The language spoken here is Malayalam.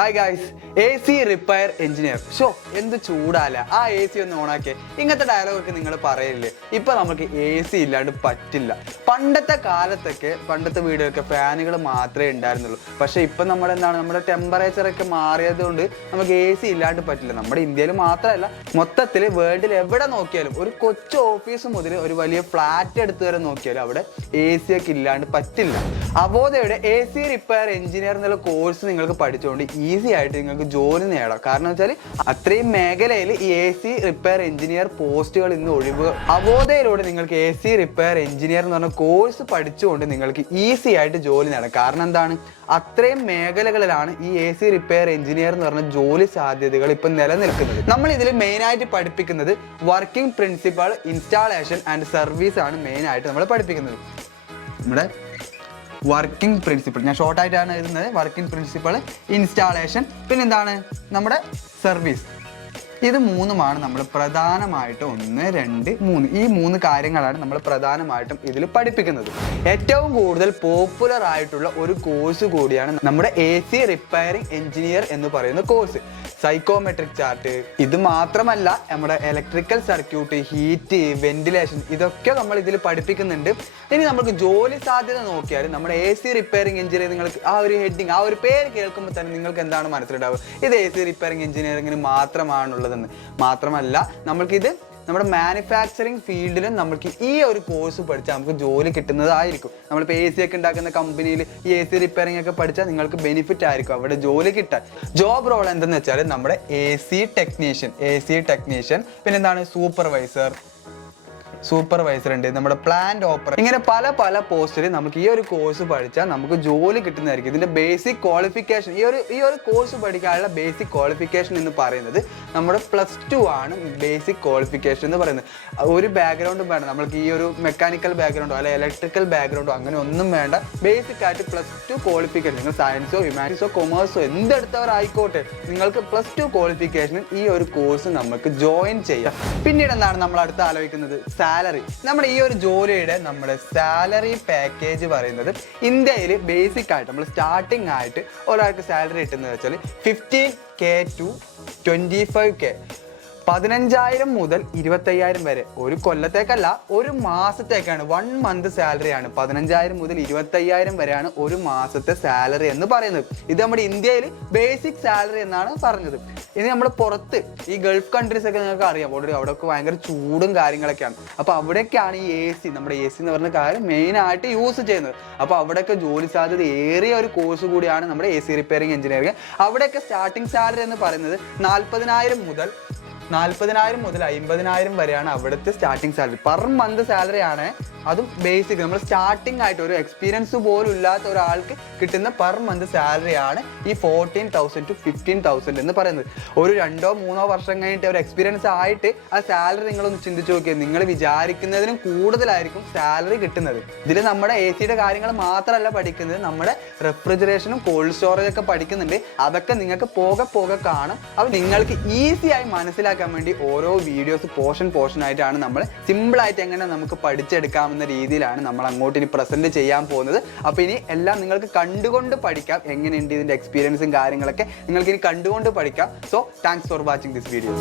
Hi guys, AC repair engineer. എന്ത് ചൂടാല, ആ AC ഒന്ന് ഓണാക്കിയേ. ഇങ്ങനത്തെ ഡയലോഗൊക്കെ നിങ്ങൾ പറയില്ലേ? ഇപ്പൊ നമുക്ക് AC ഇല്ലാണ്ട് പറ്റില്ല. പണ്ടത്തെ വീടുകളൊക്കെ ഫാനുകൾ മാത്രമേ ഉണ്ടായിരുന്നുള്ളൂ. പക്ഷെ ഇപ്പൊ നമ്മുടെ ടെമ്പറേച്ചറൊക്കെ മാറിയത് കൊണ്ട് നമുക്ക് AC ഇല്ലാണ്ട് പറ്റില്ല. നമ്മുടെ ഇന്ത്യയിൽ മാത്രമല്ല, മൊത്തത്തിൽ വേൾഡിൽ എവിടെ നോക്കിയാലും, ഒരു കൊച്ചു ഓഫീസ് മുതൽ ഒരു വലിയ ഫ്ലാറ്റ് എടുത്ത് വരെ നോക്കിയാലും അവിടെ AC ഒക്കെ ഇല്ലാണ്ട് പറ്റില്ല. അവോധയുടെ AC റിപ്പയർ എഞ്ചിനീയർ എന്നുള്ള കോഴ്സ് നിങ്ങൾക്ക് പഠിച്ചുകൊണ്ട് ഈസി ആയിട്ട് നിങ്ങൾക്ക് ജോലി നേടാം. കാരണം വെച്ചാൽ അത്രയും മേഖലയിൽ ഈ AC റിപ്പയർ എഞ്ചിനീയർ പോസ്റ്റുകൾ ഇന്ന് ഒഴിവ്. അവോധയിലൂടെ നിങ്ങൾക്ക് AC റിപ്പയർ എഞ്ചിനീയർ എന്ന് പറഞ്ഞ കോഴ്സ് പഠിച്ചുകൊണ്ട് നിങ്ങൾക്ക് ഈസി ആയിട്ട് ജോലി നേടാം. കാരണം എന്താണ്, അത്രയും മേഖലകളിലാണ് ഈ AC റിപ്പയർ എഞ്ചിനീയർ എന്ന് പറഞ്ഞ ജോലി സാധ്യതകൾ ഇപ്പം നിലനിൽക്കുന്നത്. നമ്മൾ ഇതിൽ മെയിനായിട്ട് പഠിപ്പിക്കുന്നത് working principal, installation and service ആണ് മെയിനായിട്ട് നമ്മൾ പഠിപ്പിക്കുന്നത്. നമ്മുടെ വർക്കിംഗ് പ്രിൻസിപ്പിൾ, ഞാൻ ഷോർട്ടായിട്ടാണ് എഴുതുന്നത്. വർക്കിംഗ് പ്രിൻസിപ്പിൾ, ഇൻസ്റ്റാളേഷൻ, പിന്നെന്താണ് നമ്മുടെ സർവീസ്. ഇത് മൂന്നുമാണ് നമ്മൾ പ്രധാനമായിട്ടും 1, 2, 3 ഈ 3 കാര്യങ്ങളാണ് നമ്മൾ പ്രധാനമായിട്ടും ഇതിൽ പഠിപ്പിക്കുന്നത്. ഏറ്റവും കൂടുതൽ പോപ്പുലർ ആയിട്ടുള്ള ഒരു കോഴ്സ് കൂടിയാണ് നമ്മുടെ AC റിപ്പയറിംഗ് എഞ്ചിനീയർ എന്ന് പറയുന്ന കോഴ്സ്. സൈക്കോമെട്രിക് ചാർട്ട്, ഇത് മാത്രമല്ല നമ്മുടെ ഇലക്ട്രിക്കൽ സർക്യൂട്ട്, ഹീറ്റ്, വെന്റിലേഷൻ, ഇതൊക്കെ നമ്മൾ ഇതിൽ പഠിപ്പിക്കുന്നുണ്ട്. ഇനി നമുക്ക് ജോലി സാധ്യത നോക്കിയാൽ നമ്മുടെ AC റിപ്പയറിംഗ് എഞ്ചിനീയർ, നിങ്ങൾക്ക് ആ ഒരു ഹെഡിങ്, ആ ഒരു പേര് കേൾക്കുമ്പോൾ തന്നെ നിങ്ങൾക്ക് എന്താണ് മനസ്സിലുണ്ടാവുക? ഇത് AC റിപ്പയറിംഗ് എഞ്ചിനീയറിംഗിന് മാത്രമാണുള്ളതെന്ന്. മാത്രമല്ല, നമ്മൾക്കിത് നമ്മുടെ മാനുഫാക്ചറിങ് ഫീൽഡിലും നമുക്ക് ഈ ഒരു കോഴ്സ് പഠിച്ചാൽ നമുക്ക് ജോലി കിട്ടുന്നതായിരിക്കും. നമ്മളിപ്പോൾ AC ഒക്കെ ഉണ്ടാക്കുന്ന കമ്പനിയിൽ ഈ AC റിപ്പയറിംഗ് ഒക്കെ പഠിച്ചാൽ നിങ്ങൾക്ക് ബെനിഫിറ്റ് ആയിരിക്കും അവിടെ ജോലി കിട്ടാൻ. ജോബ് റോൾ എന്തെന്ന് വെച്ചാൽ നമ്മുടെ AC ടെക്നീഷ്യൻ, പിന്നെന്താണ് സൂപ്പർവൈസർ ഉണ്ട്, നമ്മുടെ പ്ലാന്റ് ഓപ്പറേറ്റർ, ഇങ്ങനെ പല പോസ്റ്റിൽ നമുക്ക് ഈ ഒരു കോഴ്സ് പഠിച്ചാൽ നമുക്ക് ജോലി കിട്ടുന്നതായിരിക്കും. ഇതിന്റെ ബേസിക് ക്വാളിഫിക്കേഷൻ, ഈ ഒരു കോഴ്സ് പഠിക്കാനുള്ള ബേസിക് ക്വാളിഫിക്കേഷൻ എന്ന് പറയുന്നത് നമ്മുടെ +2 ആണ്. ബേസിക് ക്വാളിഫിക്കേഷൻ എന്ന് പറയുന്നത് ഒരു ബാക്ക്ഗ്രൗണ്ടും വേണ്ട. നമ്മൾക്ക് ഈ ഒരു മെക്കാനിക്കൽ ബാക്ക്ഗ്രൗണ്ടോ അല്ലെ ഇലക്ട്രിക്കൽ ബാക്ക്ഗ്രൗണ്ടോ അങ്ങനെ ഒന്നും വേണ്ട. ബേസിക് ആയിട്ട് +2 ക്വാളിഫിക്കേഷൻ. നിങ്ങൾ സയൻസോ ഹ്യൂമാനിറ്റീസോ കൊമേഴ്സോ എന്തെടുത്തവരായിക്കോട്ടെ, നിങ്ങൾക്ക് +2 ക്വാളിഫിക്കേഷനിൽ ഈ ഒരു കോഴ്സ് നമുക്ക് ജോയിൻ ചെയ്യാം. പിന്നീട് എന്താണ് നമ്മൾ അടുത്ത് ആലോചിക്കുന്നത്? സാലറി. നമ്മുടെ ഈ ഒരു ജോലിയുടെ നമ്മുടെ സാലറി പാക്കേജ് പറയുന്നത് ഇന്ത്യയിൽ ബേസിക് ആയിട്ട് നമ്മൾ സ്റ്റാർട്ടിംഗ് ആയിട്ട് ഒരാൾക്ക് സാലറി കിട്ടുന്നത് വെച്ചാൽ 15K to 25K, 15,000 മുതൽ 25,000 വരെ. ഒരു കൊല്ലത്തേക്കല്ല, ഒരു മാസത്തേക്കാണ്. 1 മന്ത് സാലറിയാണ് 15,000 മുതൽ 25,000 വരെയാണ് ഒരു മാസത്തെ സാലറി എന്ന് പറയുന്നത്. ഇത് നമ്മുടെ ഇന്ത്യയിൽ ബേസിക് സാലറി എന്നാണ് പറഞ്ഞത്. ഇനി നമ്മൾ പുറത്ത് ഈ ഗൾഫ് കൺട്രീസ് ഒക്കെ നിങ്ങൾക്ക് അറിയാം, ഓൾറെഡി അവിടെയൊക്കെ ഭയങ്കര ചൂടും കാര്യങ്ങളൊക്കെയാണ്. അപ്പോൾ അവിടെയൊക്കെയാണ് ഈ AC, നമ്മുടെ AC എന്ന് പറഞ്ഞ കാര്യം മെയിനായിട്ട് യൂസ് ചെയ്യുന്നത്. അപ്പോൾ അവിടെയൊക്കെ ജോലി സാധ്യത ഏറിയ ഒരു കോഴ്സ് കൂടിയാണ് നമ്മുടെ AC റിപ്പയറിംഗ് എഞ്ചിനീയറിംഗ്. അവിടെയൊക്കെ സ്റ്റാർട്ടിംഗ് സാലറി എന്ന് പറയുന്നത് 40,000 മുതൽ 50,000 വരെയാണ് അവിടുത്തെ starting salary. Per month salary ആണ്. അതും ബേസിക്, നമ്മൾ സ്റ്റാർട്ടിംഗ് ആയിട്ട് ഒരു എക്സ്പീരിയൻസ് പോലും ഇല്ലാത്ത ഒരാൾക്ക് കിട്ടുന്ന പെർ മന്ത് സാലറി ആണ് ഈ 14,000 to 15,000 എന്ന് പറയുന്നത്. ഒരു 2-3 വർഷം കഴിഞ്ഞിട്ട് ഒരു എക്സ്പീരിയൻസ് ആയിട്ട് ആ സാലറി നിങ്ങളൊന്ന് ചിന്തിച്ച് നോക്കിയാൽ നിങ്ങൾ വിചാരിക്കുന്നതിനും കൂടുതലായിരിക്കും സാലറി കിട്ടുന്നത്. ഇതിൽ നമ്മുടെ AC കാര്യങ്ങൾ മാത്രമല്ല പഠിക്കുന്നത്, നമ്മുടെ റെഫ്രിജറേഷനും കോൾഡ് സ്റ്റോറേജ് ഒക്കെ പഠിക്കുന്നുണ്ട്. അതൊക്കെ നിങ്ങൾക്ക് പോകെ കാണും. അപ്പോൾ നിങ്ങൾക്ക് ഈസി ആയി മനസ്സിലാക്കാൻ വേണ്ടി ഓരോ വീഡിയോസ് പോർഷൻ ആയിട്ടാണ് നമ്മൾ സിമ്പിളായിട്ട് എങ്ങനെ നമുക്ക് പഠിച്ചെടുക്കാം എന്ന രീതിയിലാണ് നമ്മൾ അങ്ങോട്ട് ഇനി പ്രസന്റ് ചെയ്യാൻ പോകുന്നത്. അപ്പോൾ ഇനി എല്ലാം നിങ്ങൾക്ക് കണ്ടുകൊണ്ട് പഠിക്കാം. എങ്ങനെയുണ്ട് ഇതിന്റെ എക്സ്പീരിയൻസും കാര്യങ്ങളൊക്കെ നിങ്ങൾക്ക് ഇനി കണ്ടുകൊണ്ട് പഠിക്കാം. So thanks for watching this video.